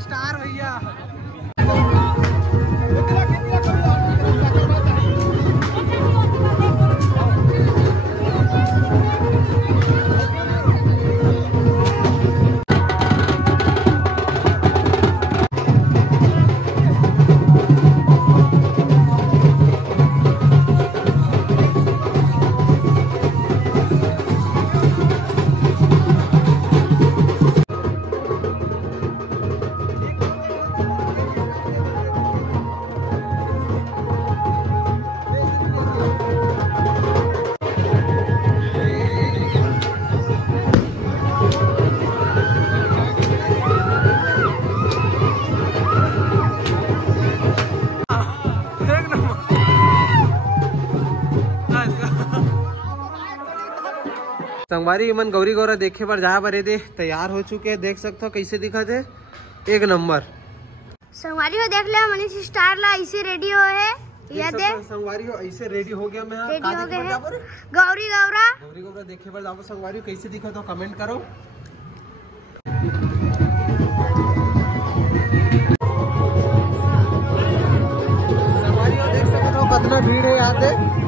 Star भैया। संगवारी मन गौरी गौरा देखे पर जहाँ पर दे तैयार हो चुके हैं, देख सकते हो कैसे दिखा थे, एक नंबर। संगवारी हो देख ले मनीष स्टार ला ऐसे रेडी हो है, ये देख संगवारी हो ऐसे रेडी हो गया। मैं रेडी हो गए हैं गौरी गौरा देखे पर जाओ। संगवारी कैसे दिखा तो कमेंट करो। संगवारी हो देख सकते हो कितना भीड़ है यहाँ पे।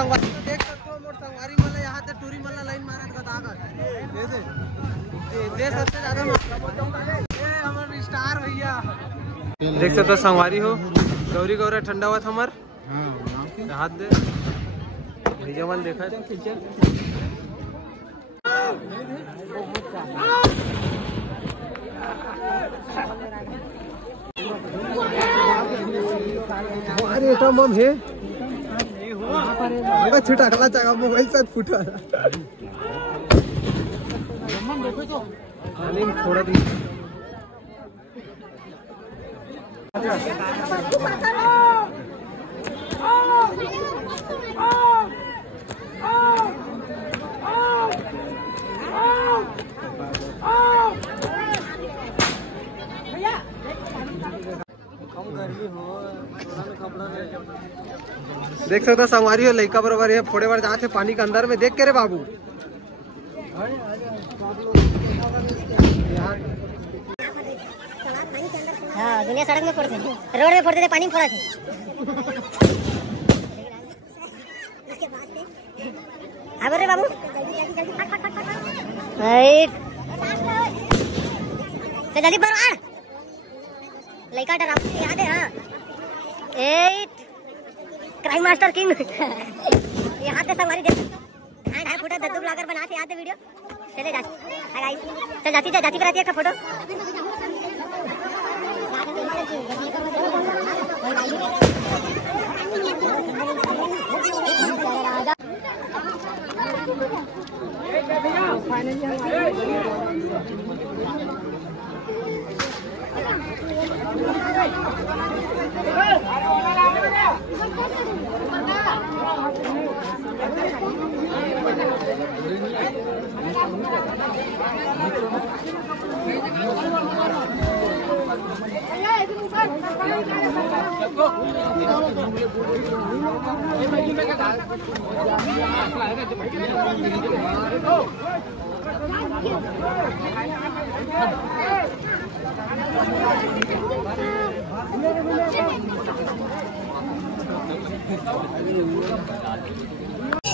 संगवारी तो देख सकते हो मोर संगवारी मला यहाँ ते टूरी मला लाइन मारत गदागर दे सबसे ज्यादा हमार स्टार भैया देख सकते हो संगवारी हो गौरी गौरा ठंडा हुआ था हमार हाथ दे भैया मन देखा अरे मम हे टाकला चागा मोबाईल साथ फुटा थोड़ा दिन देख सकते हो संगवारी हो लड़का बराबर है फोड़े बार जाते पानी के अंदर में देख के रे बाबू हाँ दुनिया सड़क में फोड़ते रोड में फोड़ते थे पानी में फोड़ा थे हाँ बोल रहे बाबू जल्दी पर लड़का डरा याद है हाँ 8 क्राइम मास्टर किंग यहाँ से संगवारी देख ढाई फुटा दद्दू ब्लॉगर बनाते आते वीडियो चले जाती चल जाती पर आती है फोटो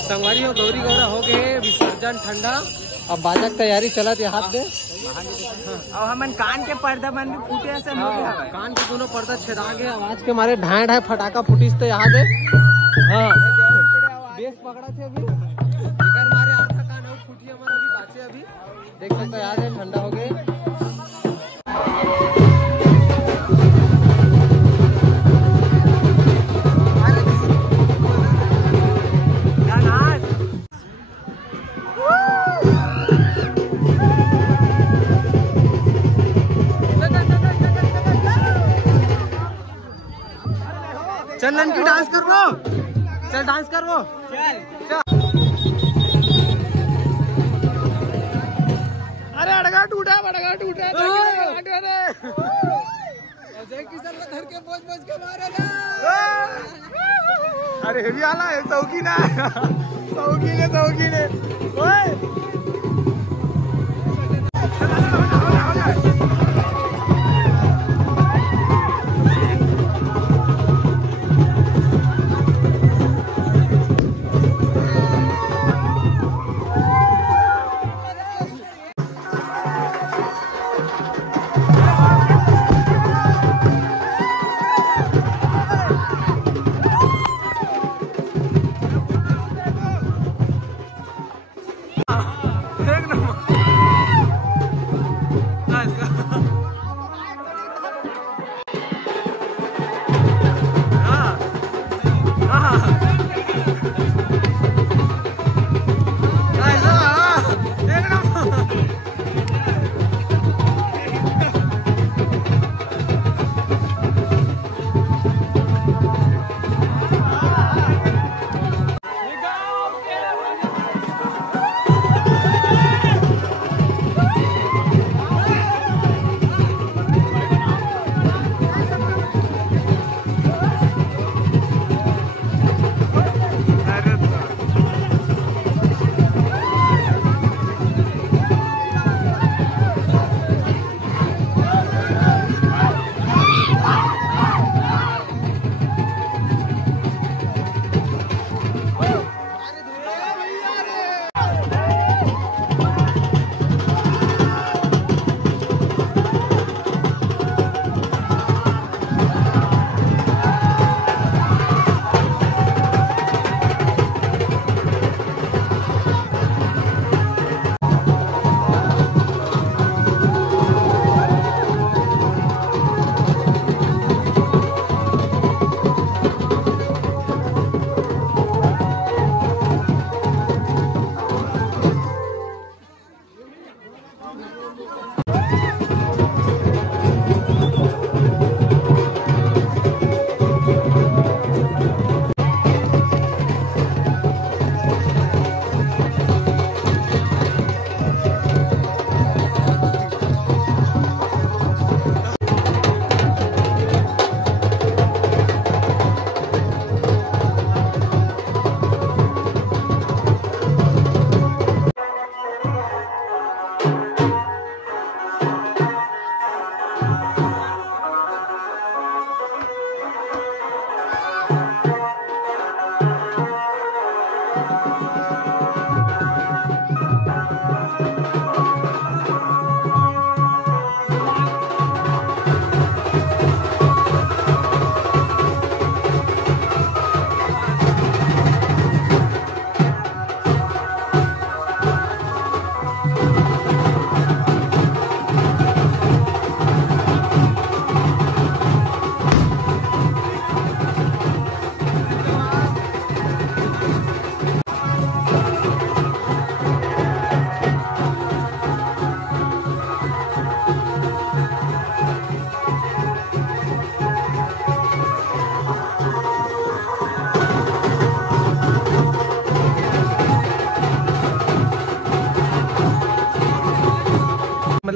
संगवारी हो गौरी गौरा हो गए विसर्जन ठंडा अब बाजा की तैयारी चला थे हाथ दे और हमन कान के पर्दा मन भी फूटे ऐसे कान के दोनों पर्दा छेदा गए आवाज के मारे ढाई ढाई फटाका फुटिस तो यहाँ दे हाँ बेस पकड़ा थे अभी इधर मारे आठ कान और फूटी हमारा अभी बाचे अभी देख सकते याद है ठंडा हो गए चल लंकी डांस कर वो चल डांस कर वो चल अरे अड़गा टूटा अजय किशन धर के पोज के मारे ना अरे हेवी आला है सौकी ने ओए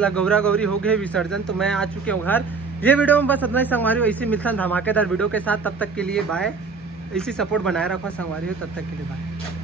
मतलब गौरा गौरी हो गए विसर्जन, तो मैं आ चुके हूँ घर। ये वीडियो में बस इतना ही संगवारी हो। इसी मिलता है धमाकेदार वीडियो के साथ, तब तक के लिए बाय। इसी सपोर्ट बनाए रखो संगवारी हो, तब तक के लिए बाय।